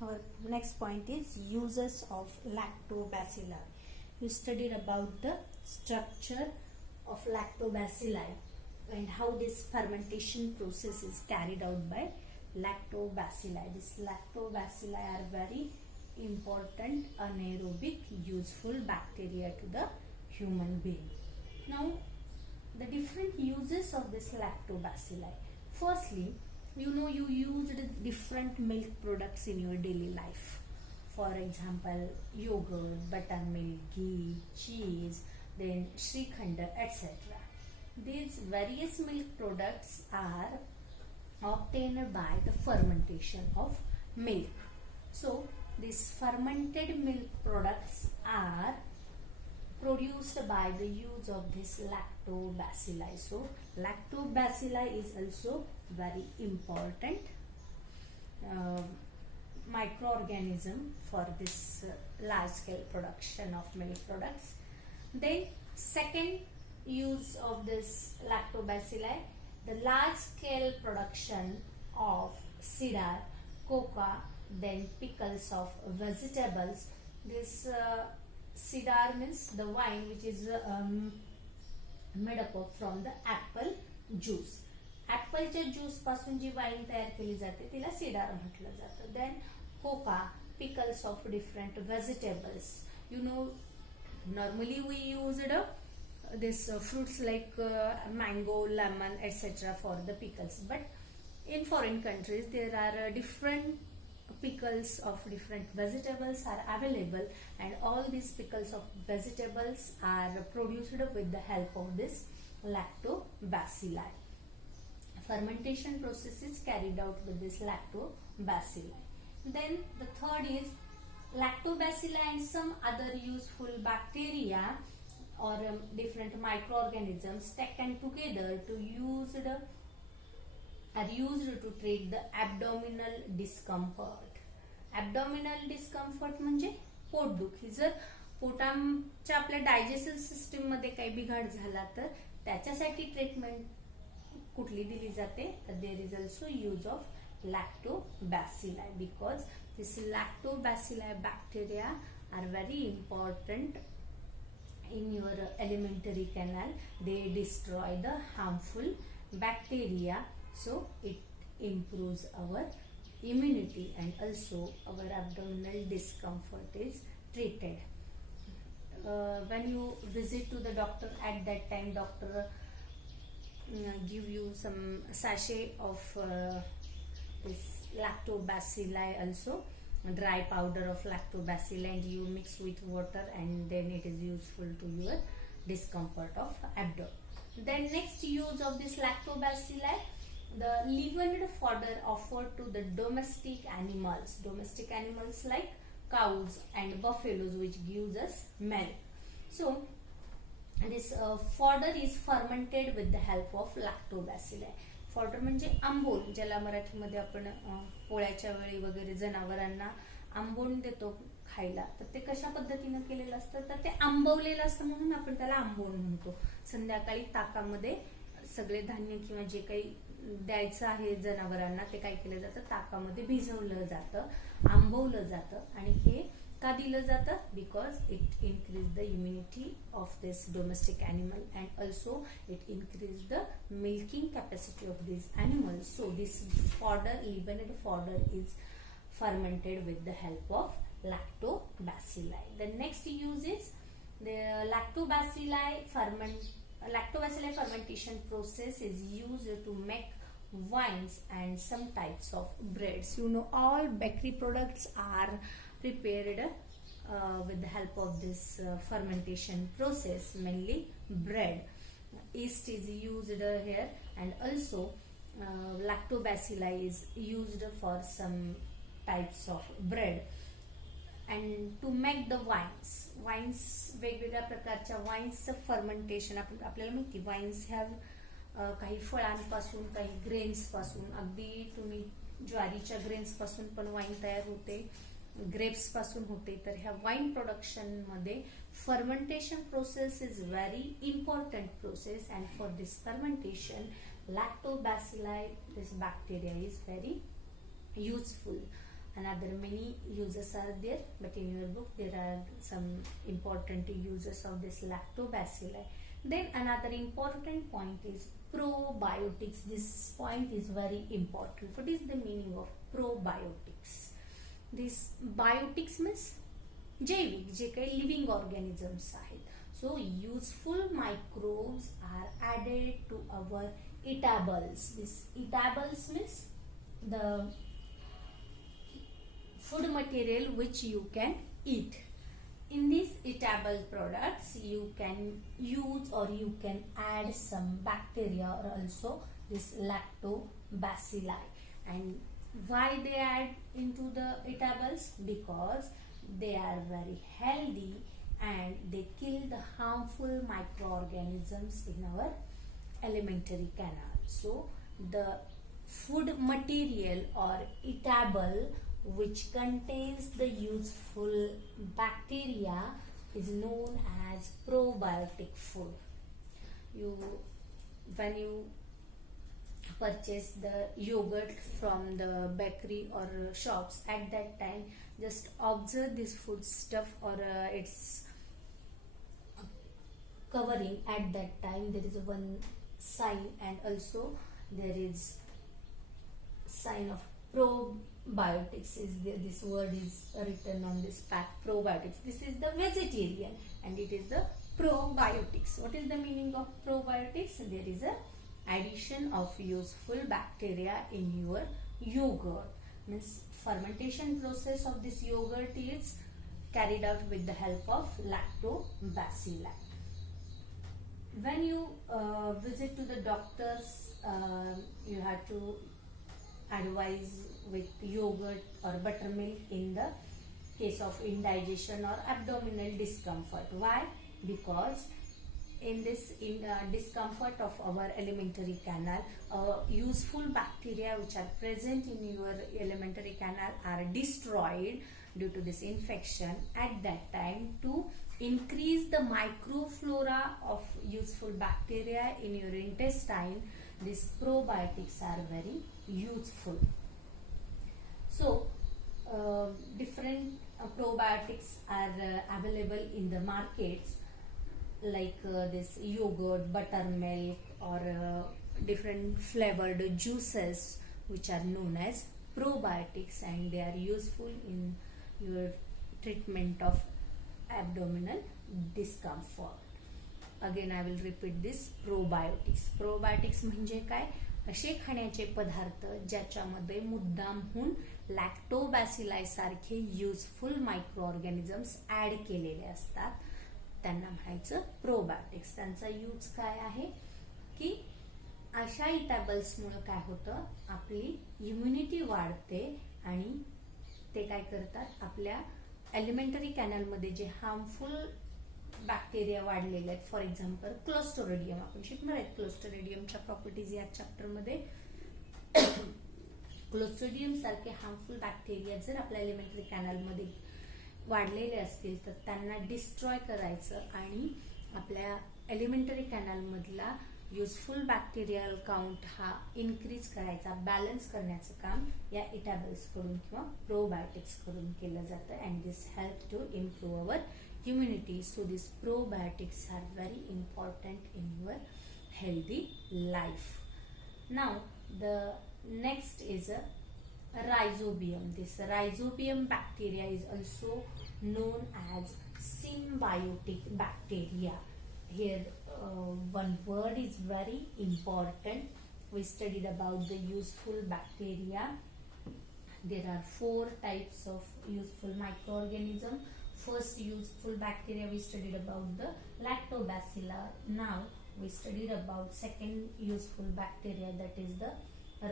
Our next point is uses of lactobacilli. We studied about the structure of lactobacilli and how this fermentation process is carried out by lactobacilli. These lactobacilli are very important anaerobic useful bacteria to the human being. Now, the different uses of this lactobacilli. Firstly, you used different milk products in your daily life. For example, yogurt, buttermilk, ghee, cheese, then shrikhanda, etc. These various milk products are obtained by the fermentation of milk. So, these fermented milk products are produced by the use of this lactobacilli. So, lactobacilli is also very important microorganism for this large scale production of milk products. Then second use of this lactobacilli, the large scale production of cedar, coca, then pickles of vegetables. This cedar means the wine which is made up of from the apple juice. ॲपलच्या juice पासून जी wine तयार केली जाते तिला सिडार म्हटलं जातं. देन कोका, pickles of different vegetables. Normally we used this fruits like mango, lemon, etc. for the pickles, but in foreign countries there are different pickles of different vegetables are available, and all these pickles of vegetables are produced with the help of this lactobacilli. Fermentation process is carried out with this lactobacilli. Then the third is lactobacilli and some other useful bacteria or different microorganisms taken together are used to treat the abdominal discomfort. Abdominal discomfort म्हणजे पोटदुखी. जर पोटाच्या आपल्या digestive system मध्ये काही बिघाड झाला तर त्याच्यासाठी ट्रीटमेंट कुठली दिली जाते? There is also use of lactobacilli because this lactobacilli bacteria are very important in your alimentary canal. They destroy the harmful bacteria, so it improves our immunity and also our abdominal discomfort is treated. When you visit to the doctor, at that time doctor give you some sachet of this lactobacilli, also dry powder of lactobacilli, and you mix with water, and then it is useful to your discomfort of abdomen. Then next use of this lactobacilli, the leavened fodder offered to the domestic animals like cows and buffaloes, which gives us milk. So this fodder is fermented with the help of lactobacilli. Fodder म्हणजे आंबोण, ज्याला मराठीमध्ये आपण पोळ्याच्या वेळी वगैरे जनावरांना आंबोण देतो खायला. तर ते कशा पद्धतीने केलेलं असतं तर ते आंबवलेलं असतं म्हणून आपण त्याला आंबोण म्हणतो. संध्याकाळी ताकामध्ये सगळे धान्य किंवा जे काही द्यायचं आहे जनावरांना ते काय केलं जातं, ताकामध्ये भिजवलं जातं, आंबवलं जातं. आणि हे का दिलं जातं? Because it increase the immunity of this domestic animal and also it increase the milking capacity of this animal. So this fodder, leavened fodder is fermented with the help of lactobacilli. The next use is the lactobacilli fermentation process is used to make wines and some types of breads. All bakery products are prepared with the help of this fermentation process, mainly bread. Yeast is used here, and also lactobacilli is used for some types of bread. And to make the wines वेगवेगळ्या प्रकारच्या वाईन्सचं fermentation आपल्याला माहिती. Wines ह्या काही फळांपासून, काही grains पासून, अगदी तुम्ही ज्वारीच्या ग्रेन्स पासून पण वाईन तयार होते, ग्रेप्स पासून होते. तर ह्या वाईन प्रोडक्शन मध्ये fermentation process is very important process, and for this fermentation lactobacilli, this bacteria is very useful. another many uses are there, but in your book there are some important uses of this lactobacilli. Then another important point is probiotics. This point is very important. What is the meaning of probiotics? This biotics means जैविक, जे काही living organisms आहेत. So useful microbes are added to our eatables. This eatables means the food material which you can eat. In these eatable products you can use or you can add some bacteria or also this lactobacilli. And why they add into the eatables? Because they are very healthy and they kill the harmful microorganisms in our alimentary canal. So the food material or eatable which contains the useful bacteria is known as probiotic food. When you purchase the yogurt from the bakery or shops, at that time just observe this food stuff or its covering. At that time there is one sign and also there is sign of probiotics is there. This word is written on this pack, probiotics. This is the vegetarian and it is the probiotics. What is the meaning of probiotics? There is a addition of useful bacteria in your yogurt. Means fermentation process of this yogurt is carried out with the help of lactobacilli. When you visit to the doctors, you have to advise with yogurt or buttermilk in the case of indigestion or abdominal discomfort. Why? Because in this discomfort of our alimentary canal, useful bacteria which are present in your alimentary canal are destroyed due to this infection. At that time, to increase the microflora of useful bacteria in your intestine, these probiotics are very useful. So different probiotics are available in the markets, like this yogurt, buttermilk, or different flavored juices which are known as probiotics, and they are useful in your treatment of abdominal discomfort. Again I will repeat this, probiotics. Probiotics म्हणजे काय? असे खाण्याचे पदार्थ ज्याच्यामध्ये मुद्दामहून लॅक्टोबॅसिलाई सारखे useful micro organisms add केलेले असतात, त्यांना म्हणायचं प्रोबायोटिक्स. त्यांचा यूज काय आहे की अशा इटॅबल्समुळे काय होतं, आपली इम्युनिटी वाढते आणि ते काय करतात, आपल्या एलिमेंटरी कॅनलमध्ये जे हार्मफुल बॅक्टेरिया वाढलेले आहेत, फॉर एक्झाम्पल क्लोस्ट्रिडियम, आपण शिकणार आहेत क्लोस्ट्रिडियमच्या प्रॉपर्टीज या चॅप्टर मध्ये. क्लोस्ट्रिडियम सारखे हार्मफुल बॅक्टेरिया जर आपल्या एलिमेंटरी कॅनलमध्ये वाढलेले असतील तर त्यांना डिस्ट्रॉय करायचं आणि आपल्या एलिमेंटरी कॅनल मधला युजफुल बॅक्टेरियल काउंट हा इन्क्रीज करायचा, बॅलन्स करण्याचं काम या इटॅबल्स कडून किंवा प्रोबायोटिक्स कडून केलं जातं. And this help to improve our immunity. So these probiotics are very important in your healthy life. Now the next is a Rhizobium. This Rhizobium bacteria is also known as symbiotic bacteria. Here one word is very important. We studied about the useful bacteria. There are 4 types of useful microorganisms. First useful bacteria we studied about the lactobacilli. Now we studied about second useful bacteria, that is the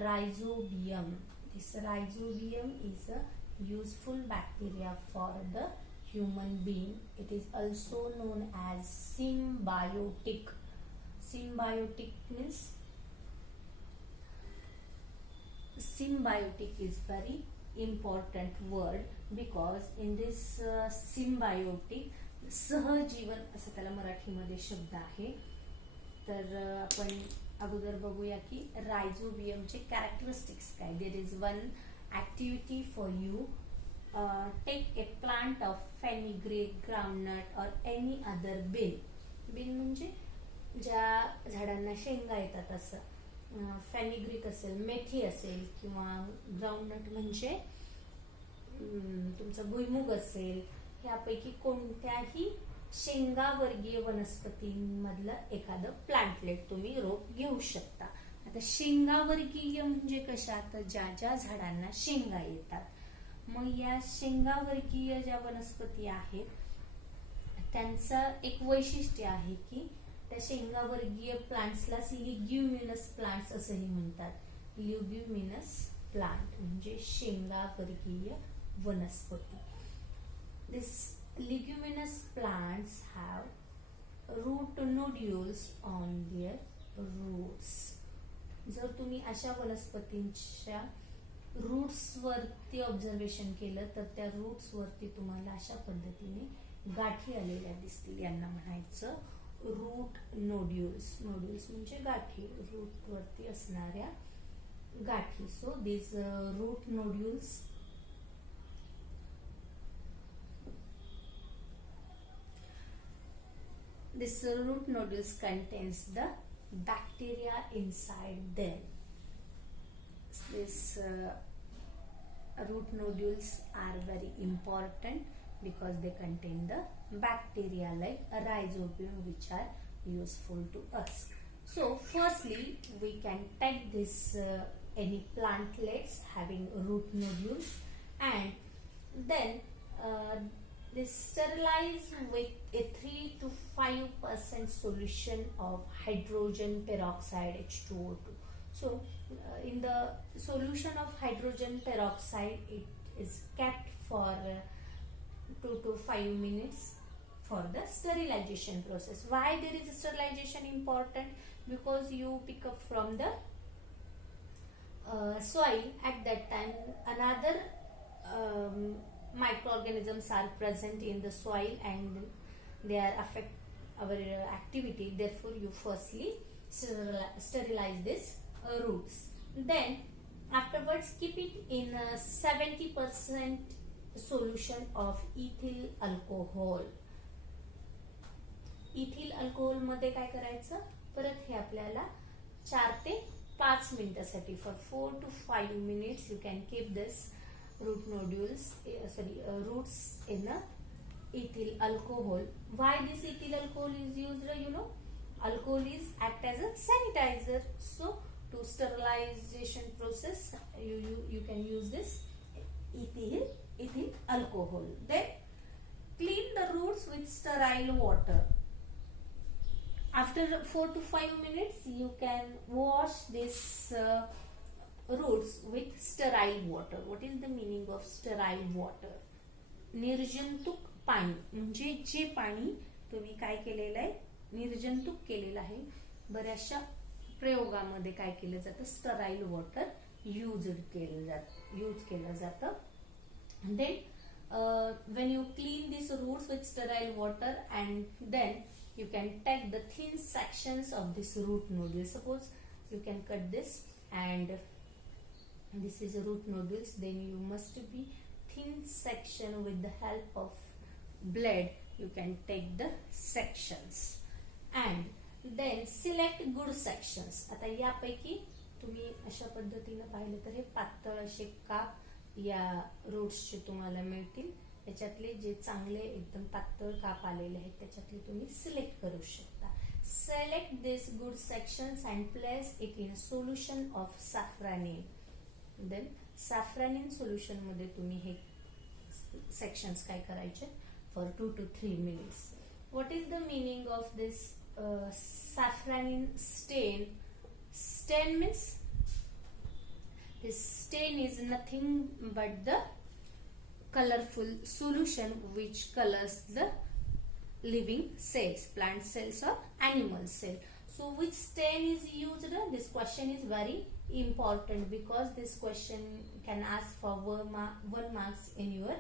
Rhizobium. This Rhizobium is a useful bacteria for the human being. It is also known as symbiotic. Symbiotic means symbiotic is very important word, because in this symbiotic सहजीवन असं त्याला मराठीमध्ये शब्द आहे. तर आपण अगोदर बघूया की रायझोबियमचे कॅरेक्टरिस्टिक्स काय. There is one activity for you. Take a plant of fenugreek, groundnut or any other bean. bean म्हणजे ज्या झाडांना शेंगा येतात असं. फेनिग्रीक असेल, मेथी असेल किंवा ग्राउंडनट म्हणजे तुमचा भुईमुग असेल, ह्यापैकी कोणत्याही शेंगावर्गीय वनस्पतींमधलं एखादं प्लांटलेट तुम्ही रोप घेऊ शकता. आता शेंगावर्गीय म्हणजे कशा, तर ज्या ज्या झाडांना शेंगा येतात. मग या शेंगावर्गीय ज्या वनस्पती आहेत त्यांचं एक वैशिष्ट्य आहे की त्या शेंगावर्गीय प्लांट्सलाच लिग्युमिनस प्लांट्स असंही म्हणतात. लिग्युमिनस प्लांट म्हणजे शेंगावर्गीय वनस्पती. This leguminous plants have root nodules on their roots. जर तुम्ही अशा वनस्पतींच्या रूट्स वरती ऑब्झर्वेशन केलं तर त्या रूट्स वरती तुम्हाला अशा पद्धतीने गाठी आलेल्या दिसतील. यांना म्हणायचं रूट नोड्युल्स. नोड्युल्स म्हणजे गाठी, रूट वरती असणाऱ्या गाठी. So this root nodules contains the bacteria inside them. This root nodules are very important because they contain the bacteria like Rhizobium, which are useful to us. So firstly we can take this any plantlets having root nodules, and then this sterilize with a 3 to 5% solution of hydrogen peroxide H2O2. So in the solution of hydrogen peroxide it is kept for 2 to 5 minutes for the sterilization process. Why there is sterilization important? Because you pick up from the soil. At that time another microorganisms are present in the soil and they are affect our activity. Therefore you firstly sterilize this roots. Then afterwards keep it in a 70% solution of ethyl alcohol. Ethyl alcohol मध्ये काय करायचं, परत हे आपल्याला 4 ते 5 मिनिटासाठी for 4 to 5 minutes you can keep this root nodules roots in a ethyl alcohol. Why this ethyl alcohol is used? You know, alcohol is act as a sanitizer. So to sterilization process you can use this ethyl alcohol. Then clean the roots with sterile water. After 4 to 5 minutes you can wash this roots with sterile water. What is the meaning of sterile water? निर्जंतुक पाणी म्हणजे जे पाणी तुम्ही काय केलेलं आहे, निर्जंतुक केलेलं आहे. बऱ्याचशा प्रयोगामध्ये काय केलं जातं, स्टराईल वॉटर यूज केलं जातं. Then when you clean these roots with sterile water and then you can take the thin sections of this root nodule. Suppose you can cut this and this is a root nodules, then you must be thin section with the help of blade. You can take the sections and then select good sections. आता यापैकी तुम्ही अशा पद्धतीने पाहिलं तर हे पातळ असे काप या रूट्सचे तुम्हाला मिळतील. याच्यातले जे चांगले एकदम पातळ काप आलेले आहेत त्याच्यातले तुम्ही सिलेक्ट करू शकता. Select these good sections and place it in solution of safranin. Then safranin solution मध्ये तुम्ही हे sections काय करायचे for 2 to 3 minutes. What is the meaning of this safranin stain? Stain means this stain is nothing but the colorful solution which colors the living cells, plant cells or animal cell. So which stain is used? This question is very important because this question can ask for 1 marks in your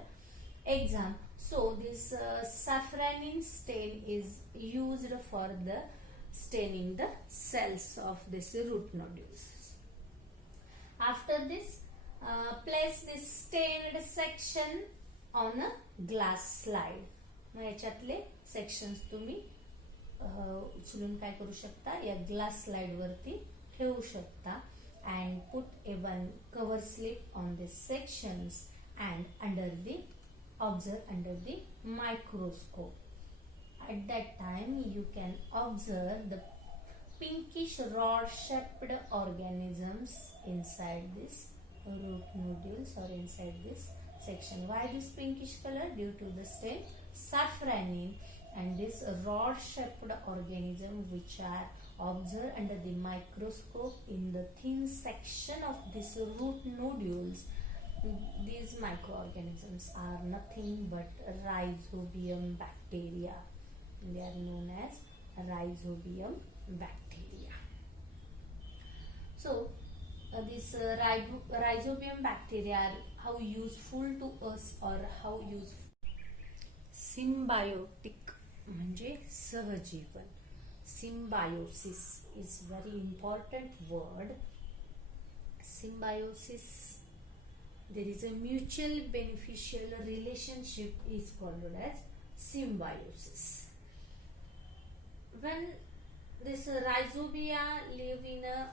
exam. So this safranin stain is used for the staining the cells of this root nodules. After this Place this stained section on a glass slide. मग याच्यातले sections तुम्ही उचलून काय करू शकता, या glass slide वरती ठेवू शकता. And put a one cover slip on the sections and observe under the microscope. At that time you can observe the pinkish rod-shaped organisms inside this root nodules or inside this section. Why this pinkish color? Due to the stain safranin and this rod-shaped organism which are observed under the microscope in the thin section of this root nodules. These microorganisms are nothing but Rhizobium bacteria. They are known as Rhizobium bacteria. So this Rhizobium bacteria are how useful to us or how useful. Symbiotic म्हणजे सहजीवन. Symbiosis is very important word. Symbiosis, there is a mutual beneficial relationship is called as symbiosis. When this rhizobia live in a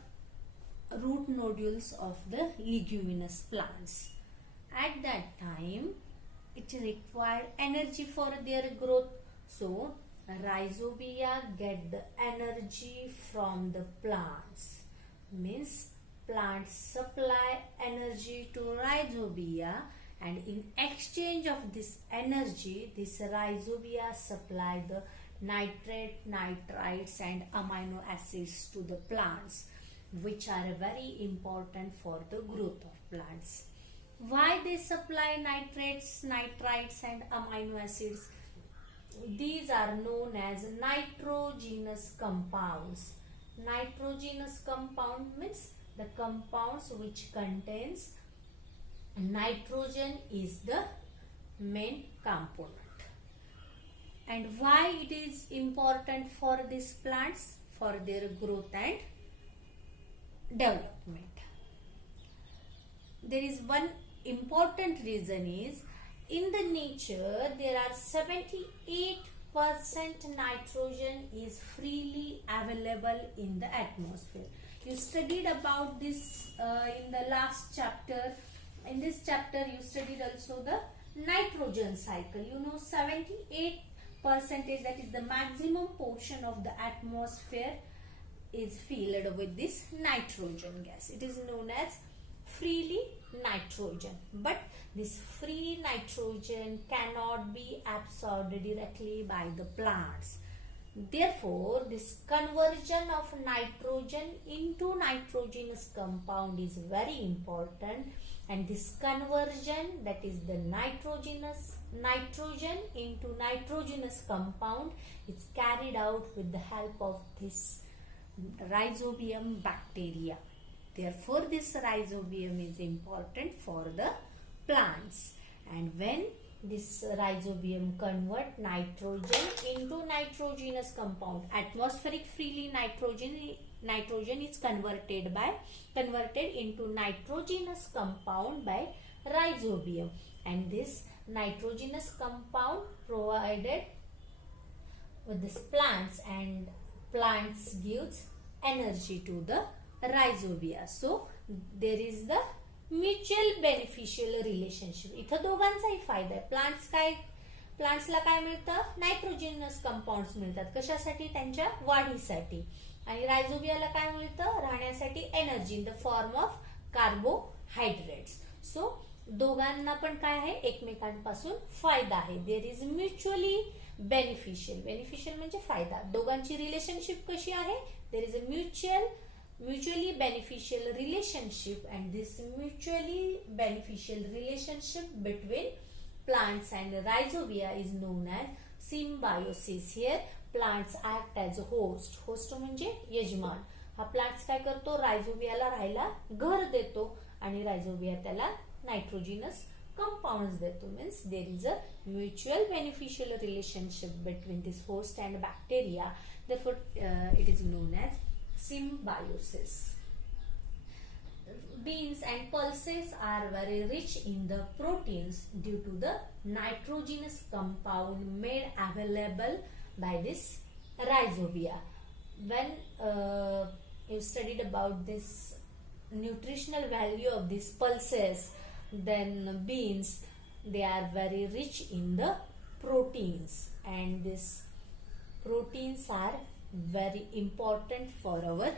root nodules of the leguminous plants, at that time it require energy for their growth. So rhizobia get the energy from the plants, means plants supply energy to rhizobia, and in exchange of this energy this rhizobia supply the nitrate, nitrites and amino acids to the plants, which are very important for the growth of plants. Why they supply nitrates, nitrites and amino acids? These are known as nitrogenous compounds. Nitrogenous compound means the compounds which contains nitrogen is the main component. And why it is important for these plants? For their growth and development. There is one important reason is, in the nature there are 78% nitrogen is freely available in the atmosphere. You studied about this in the last chapter. In this chapter you studied also the nitrogen cycle. You know 78%, that is the maximum portion of the atmosphere is filled with this nitrogen gas. It is known as freely nitrogen, but this free nitrogen cannot be absorbed directly by the plants. Therefore this conversion of nitrogen into nitrogenous compound is very important, and this conversion, that is the nitrogen into nitrogenous compound, is carried out with the help of this Rhizobium bacteria. Therefore this Rhizobium is important for the plants. And when this Rhizobium convert nitrogen into nitrogenous compound, atmospheric freely nitrogen is converted into nitrogenous compound by Rhizobium, and this nitrogenous compound provided with this plants, and plants gives energy to the Rhizobia. So there is the mutual beneficial relationship. इथं दोघांचाही फायदा आहे. प्लांट्सला काय मिळतं? Nitrogenous compounds मिळतात. कशासाठी? त्यांच्या वाढीसाठी. आणि रायझोबियाला काय मिळतं? राहण्यासाठी energy in the form of carbohydrates. So दोघांना पण काय आहे? एकमेकांपासून फायदा आहे. There is mutually beneficial. Beneficial म्हणजे फायदा. दोघांची रिलेशनशिप कशी आहे? There is a mutually beneficial relationship, and this mutually beneficial relationship between plants and rhizobia is known as symbiosis. Here plants act as a host. Host म्हणजे यजमान. हा plants काय करतो? रायझोबियाला राहायला घर देतो आणि रायझोबिया त्याला नायट्रोजनस compounds देतो. Means there is a mutual beneficial relationship between this host and bacteria. Therefore it is known as symbiosis. beans and pulses are very rich in the proteins due to the nitrogenous compound made available by this rhizobia. When you studied about this nutritional value of these pulses, then beans, they are very rich in the proteins, and these proteins are very important for our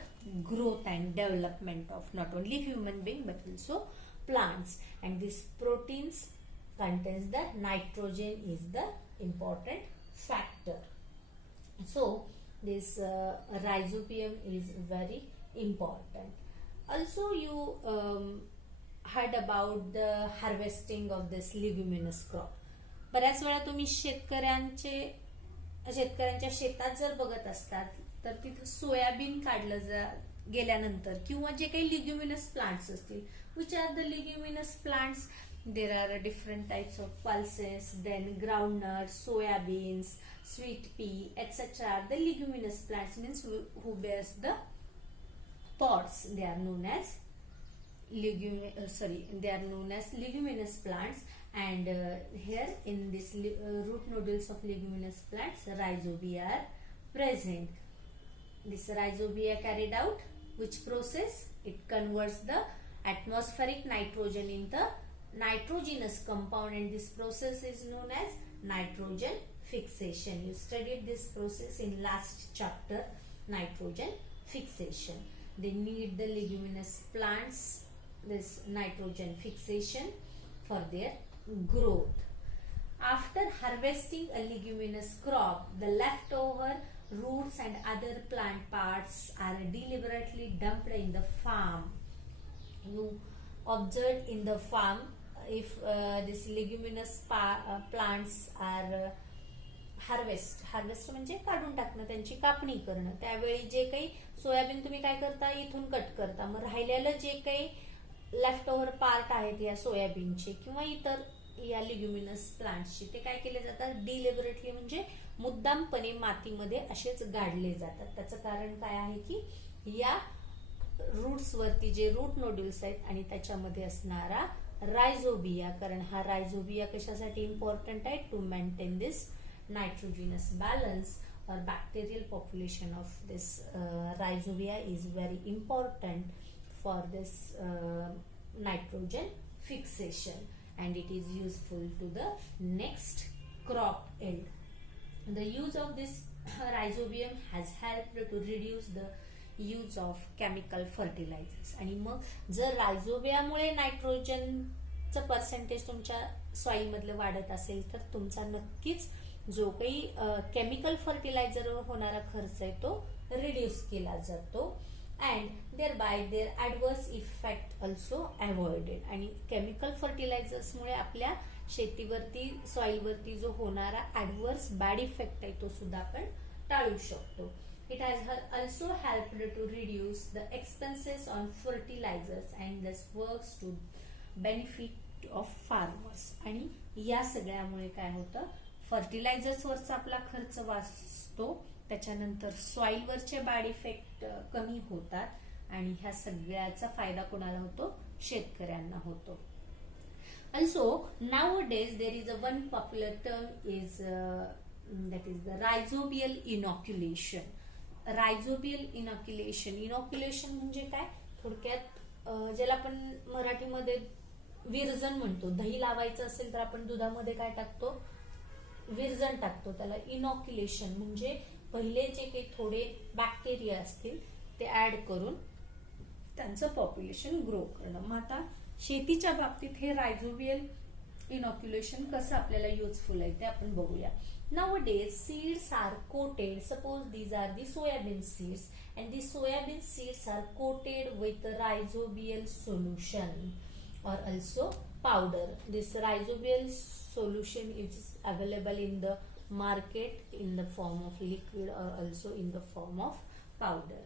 growth and development of not only human being but also plants. And these proteins contains the nitrogen is the important factor. So this rhizobium is very important. Also you heard about the harvesting of this leguminous crop. बऱ्याच वेळा तुम्ही शेतकऱ्यांच्या शेतात जर बघत असतात तर तिथे सोयाबीन काढलं गेल्यानंतर किंवा जे काही लिग्युमिनस प्लांट्स असतील, which are the leguminous plants, there are different types of pulses, then groundnut, soybeans, sweet pea, etc. Are the leguminous plants, means who bears the pods. They are known as leguminous plants. And here in this root nodules of leguminous plants, rhizobia are present. This rhizobia carried out which process? It converts the atmospheric nitrogen in the nitrogenous compound, and this process is known as nitrogen fixation. You studied this process in last chapter, nitrogen fixation. They need the leguminous plants this nitrogen fixation for their growth. After harvesting a leguminous crop, the leftover roots and other plant parts are deliberately dumped in the farm. You observed in the farm, if these leguminous plants are harvest म्हणजे काढून टाकणं, त्यांची कापणी करणं, त्यावेळी जे काही soybean तुम्ही काय करता, इथून कट करता, मग राहिलेलं जे काही लेफ्ट ओव्हर पार्ट आहेत या सोयाबीनचे किंवा इतर या लिग्युमिनस प्लांट्सचे, ते काय केले जातात, डिलिबरेटली म्हणजे मुद्दामपणे मातीमध्ये असेच गाडले जातात. त्याचं कारण काय आहे की या रूट्स वरती जे रूट नोड्युल्स आहेत आणि त्याच्यामध्ये असणारा रायझोबिया, कारण हा रायझोबिया कशासाठी इम्पॉर्टंट आहे, to maintain this nitrogenous balance, or bacterial population of this rhizobia is very important for this nitrogen fixation, and it is useful to the next crop yield. The use of this rhizobium has helped to reduce the use of chemical fertilizers. आणि मग जर रायझोबियामुळे नायट्रोजनचं percentage तुमच्या soil मधलं वाढत असेल तर तुमचा नक्कीच जो काही केमिकल फर्टिलायझर होणारा खर्च आहे तो रिड्यूस केला जातो. And thereby their adverse effect also avoided. आणि केमिकल फर्टिलायझर्समुळे आपल्या शेतीवरती सॉइलवरती जो होणारा ऍडवर्स बॅड इफेक्ट आहे तो सुद्धा आपण टाळू शकतो. It has also helped to reduce the expenses on fertilisers and this works to benefit of farmers. आणि या सगळ्यामुळे काय होतं, फर्टिलायझर्स वरचा आपला खर्च वाचतो, त्याच्यानंतर सॉइल वरचे बॅड इफेक्ट कमी होतात आणि ह्या सगळ्याचा फायदा कोणाला होतो, शेतकऱ्यांना होतो. Also nowadays there is a one popular term is that is the rhizobial inoculation. Rhizobial inoculation, inoculation म्हणजे काय, थोडक्यात ज्याला आपण मराठीमध्ये विरजन म्हणतो. दही लावायचं असेल तर आपण दुधामध्ये काय टाकतो, विरजण टाकतो, त्याला इनॉक्युलेशन म्हणजे पहिले जे काही थोडे बॅक्टेरिया असतील ते ऍड करून त्यांचं पॉप्युलेशन ग्रो करणं. मग आता शेतीच्या बाबतीत हे रायझोबियल इनॉक्युलेशन कसं आपल्याला युजफुल आहे ते आपण बघूया. Nowadays seeds are coated, suppose these are the soybean seeds, and the soybean seeds are coated with rhizobial solution or also powder. This rhizobial solution is available in the market in the form of liquid or also in the form of powder.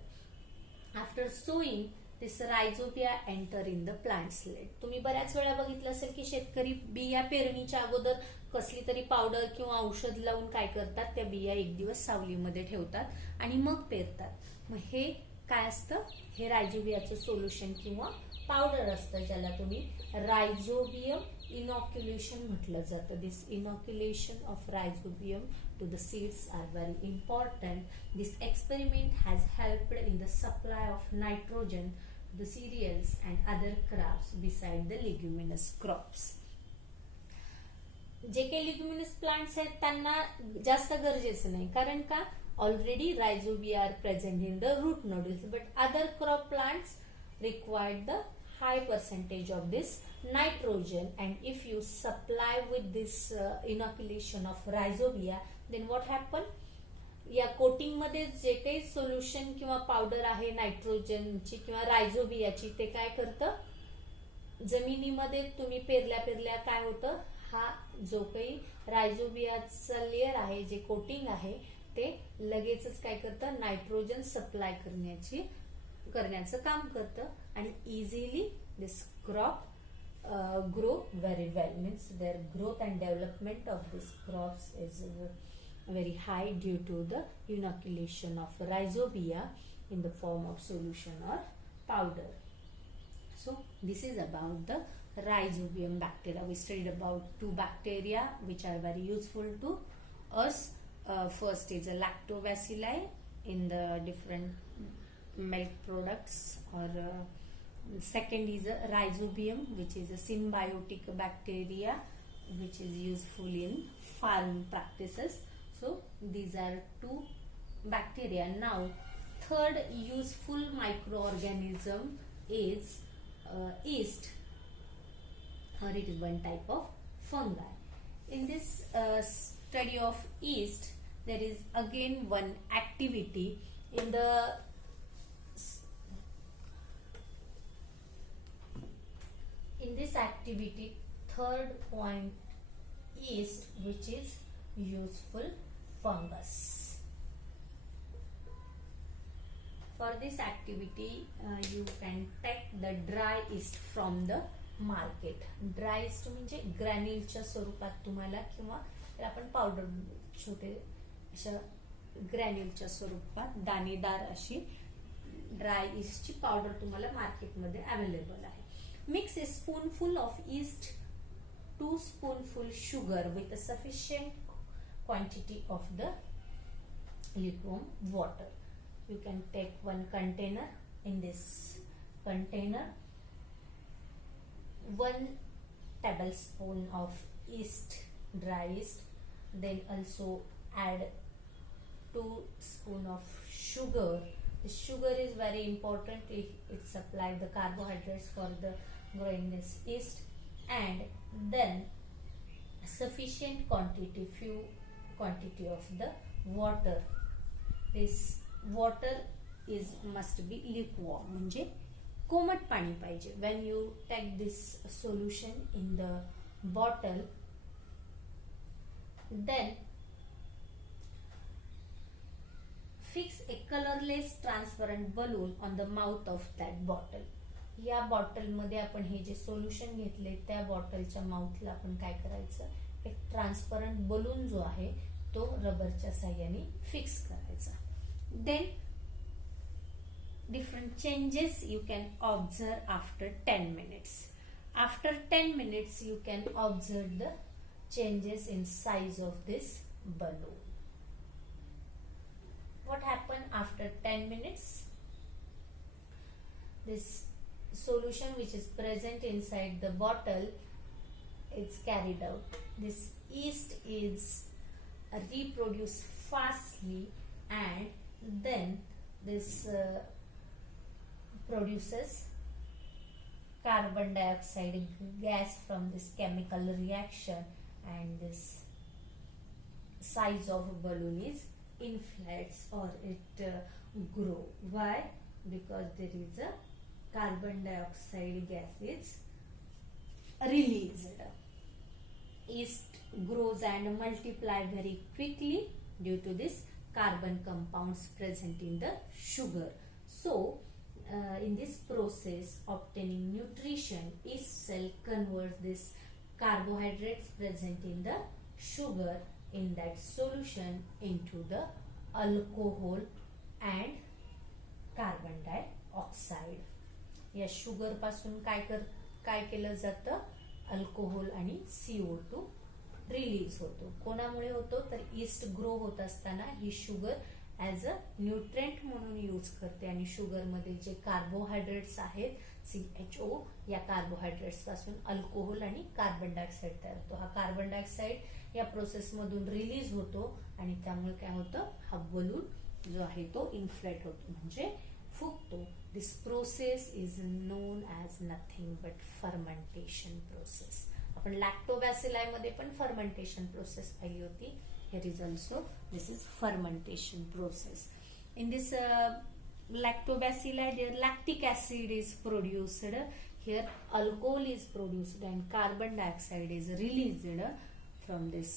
After sowing, this rhizobia enter in the plant slate. तुम्ही बऱ्याच वेळा बघितलं असेल की शेतकरी बिया पेरणीच्या अगोदर कसली तरी पावडर किंवा औषध लावून काय करतात, त्या बिया एक दिवस सावलीमध्ये ठेवतात आणि मग पेरतात. मग हे काय असतं, हे रायझोबियाचं सोल्युशन किंवा पावडर असतं ज्याला तुम्ही रायझोबियम इनॉक्युलेशन म्हटलं जातं. This inoculation of rhizobium to the seeds are very important. This experiment has helped in the supply of nitrogen to the cereals and other crops beside the leguminous crops. जे काही leguminous plants आहेत त्यांना जास्त गरजेचं नाही, कारण का already rhizobia are present in the root nodules, but other crop plants required the high percentage of this nitrogen, and if you supply with this inoculation of rhizobia, then what happen, या coating मध्ये जे काही solution किंवा powder आहे नायट्रोजनची किंवा रायझोबियाची, ते काय करतं, जमिनीमध्ये तुम्ही पेरल्या काय होतं, हा जो काही रायझोबियाचा लेअर आहे, जे कोटिंग आहे, ते लगेचच काय करतं, नायट्रोजन सप्लाय करण्याचं काम करतं आणि easily this crop grow very well. Means their growth and development of this crops is very high due to the inoculation of rhizobia in the form of solution or powder. So this is about the Rhizobium bacteria. We studied about two bacteria which are very useful to us. First is a lactobacilli in the different milk products, or second is a Rhizobium, which is a symbiotic bacteria which is useful in farm practices. So these are two bacteria. Now third useful microorganism is yeast, or it is one type of fungi. In this study of yeast, there is again one activity in this activity. Third point is which is useful fungus. For this activity you can take the dry yeast from the market. Dry yeast म्हणजे ग्रॅन्युलच्या स्वरूपात तुम्हाला, किंवा आपण powder छोटे अशा ग्रॅन्युलच्या स्वरूपात दाणेदार अशी ड्राय ईस्टची पावडर तुम्हाला मार्केटमध्ये अवेलेबल आहे. Mix a spoonful of yeast, 2 spoonful sugar with a sufficient quantity of the lukewarm water. You can take one container. In this container 1 tablespoon of yeast, dry yeast, then also add 2 spoon of sugar. The sugar is very important. It supplies the carbohydrates for the growing this yeast, and then sufficient quantity, few quantity of the water. This water is must be lukewarm, म्हणजे कोमट पाणी पाहिजे. When you take this solution in the bottle, then fix a colorless transparent balloon on the mouth of that bottle. या bottle मध्ये आपण हे जे solution घेतले त्या बॉटलच्या माउथला आपण काय करायचं, एक ट्रान्सपरंट बलून जो आहे तो रबरच्या साहाय्याने फिक्स करायचा. Then different changes you can observe after 10 minutes. After 10 minutes you can observe the changes in size of this balloon. What happened after 10 minutes? This solution which is present inside the bottle is carried out. This yeast is reproduced fastly, and then this produces carbon dioxide gas from this chemical reaction, and this size of a balloon is inflates, or it grow. Why? Because there is a carbon dioxide gas is released. Yeast grows and multiply very quickly due to this carbon compounds present in the sugar. So in this process obtaining nutrition, yeast cell converts this carbohydrates present in the sugar in that solution into the alcohol and carbon dioxide. या sugar पासून काय केलं जातं, alcohol आणि CO2 release होतो. कोणामुळे होतो तर east grow होत असताना ही शुगर ऍज अ न्यूट्रिएंट म्हणून यूज करते आणि शुगर मध्ये जे कार्बोहायड्रेट्स आहेत CHO, या कार्बोहायड्रेट्स पासून अल्कोहोल आणि कार्बन डायऑक्साईड तयार होतो. हा कार्बन डायऑक्साईड या प्रोसेस मधून रिलीज होतो आणि त्यामुळे काय होतं, हा बलून जो आहे तो इन्फ्लेट होतो म्हणजे फुगतो. This process is known as nothing but fermentation process. आपण लॅक्टोबॅसिलाई मध्ये पण फर्मेंटेशन प्रोसेस पाहिली होती. Here is also this is fermentation process. In this lactobacilli, there lactic acid is produced. Here alcohol is produced and carbon dioxide is released from this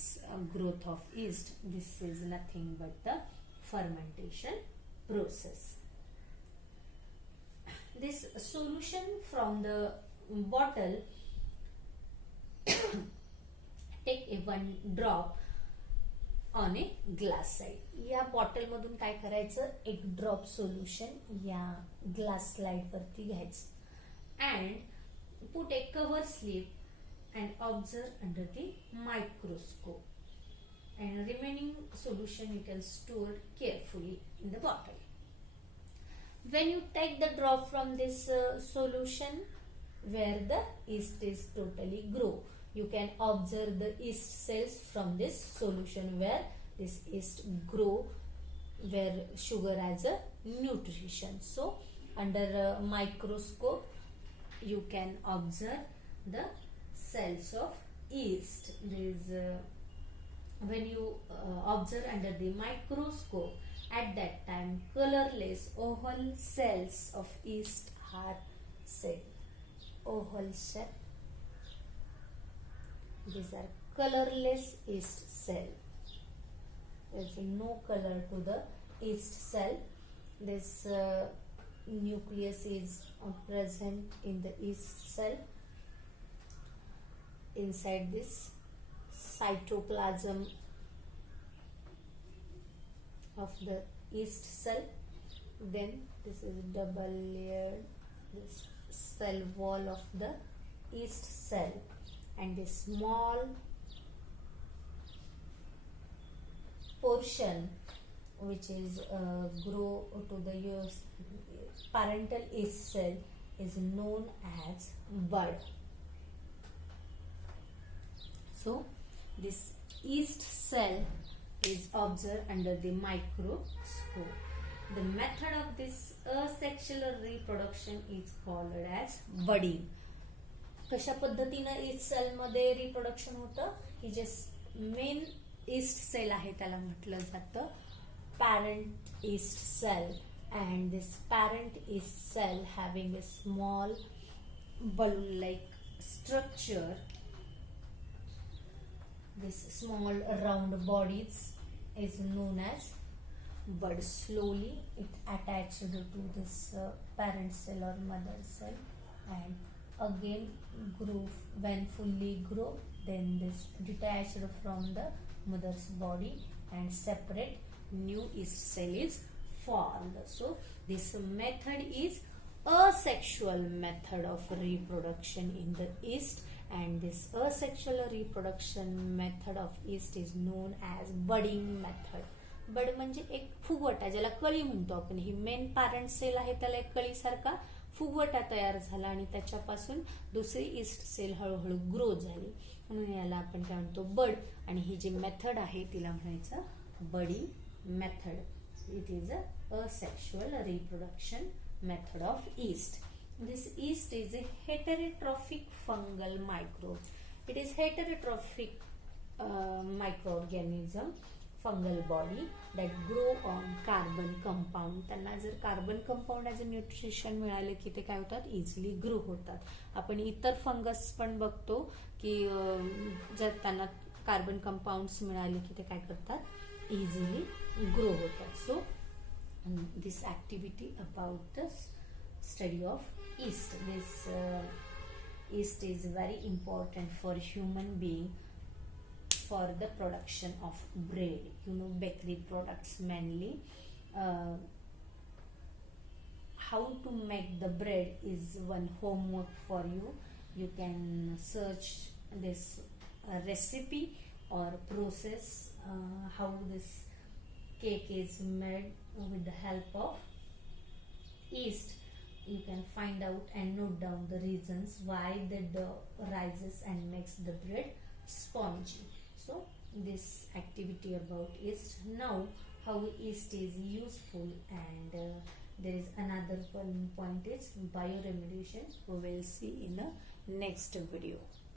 growth of yeast. This is nothing but the fermentation process. This solution from the bottle, take a one drop on a glass side. या bottle मधून काय करायचं, एक drop solution या glass slide वरती घ्यायचं and put A cover slip and observe under the microscope and remaining solution you can store carefully in the bottle. When you take the drop from this solution where the yeast is totally grow, you can observe the yeast cells from this solution where this yeast grow, where sugar as a nutrition. So under a microscope you can observe the cells of yeast. There is when you observe under the microscope, at that time colorless oval cells of yeast are seen. Oval cell, these are colorless yeast cell. There is no color to the yeast cell. This nucleus is present in the yeast cell. Inside this cytoplasm of the yeast cell. Then this is double layered, this cell wall of the yeast cell, and the small portion which is grow to the parental yeast cell is known as bud. So this yeast cell is observed under the microscope. The method of this asexual reproduction is called as budding. कशा पद्धतीने yeast cell मध्ये reproduction होतं, ही जे main yeast cell आहे त्याला म्हटलं जातं parent yeast cell. And this parent yeast cell having a small balloon like structure, this small round bodies is known as bud. Slowly it attached to this parent cell or mother cell and again grew. When fully grow, then this detached from the mother's body and separate new yeast cell is formed. So this method is asexual method of reproduction in the yeast, and this asexual reproduction method of yeast is known as budding method. बड म्हणजे एक फुगवटा, ज्याला कळी म्हणतो आपण. ही main parent cell आहे त्याला एक कळीसारखा फुगवटा तयार झाला आणि त्याच्यापासून दुसरी ईस्ट सेल हळूहळू ग्रो झाली, म्हणून याला आपण काय म्हणतो बड. आणि ही जी मेथड आहे तिला म्हणायचं budding method. It is a asexual reproduction method of yeast. This yeast is a heterotrophic fungal microbe. It is heterotrophic microorganism, fungal body that grow on carbon compound. त्यांना जर carbon compound as a nutrition मिळाले की ते काय होतात, easily grow होतात. आपण इतर फंगस पण बघतो की जर त्यांना कार्बन कंपाऊंड्स मिळाले की ते काय करतात, इझिली ग्रो होतात. So this activity about the study of yeast. This yeast is very important for human being for the production of bread. You know, bakery products mainly. how to make the bread is one homework for you. You can search this recipe or process how this cake is made with the help of yeast. You can find out and note down the reasons why the dough rises and makes the bread spongy. So this activity about yeast. Now how yeast is useful, and there is another one point is bioremediation, we will see in the next video.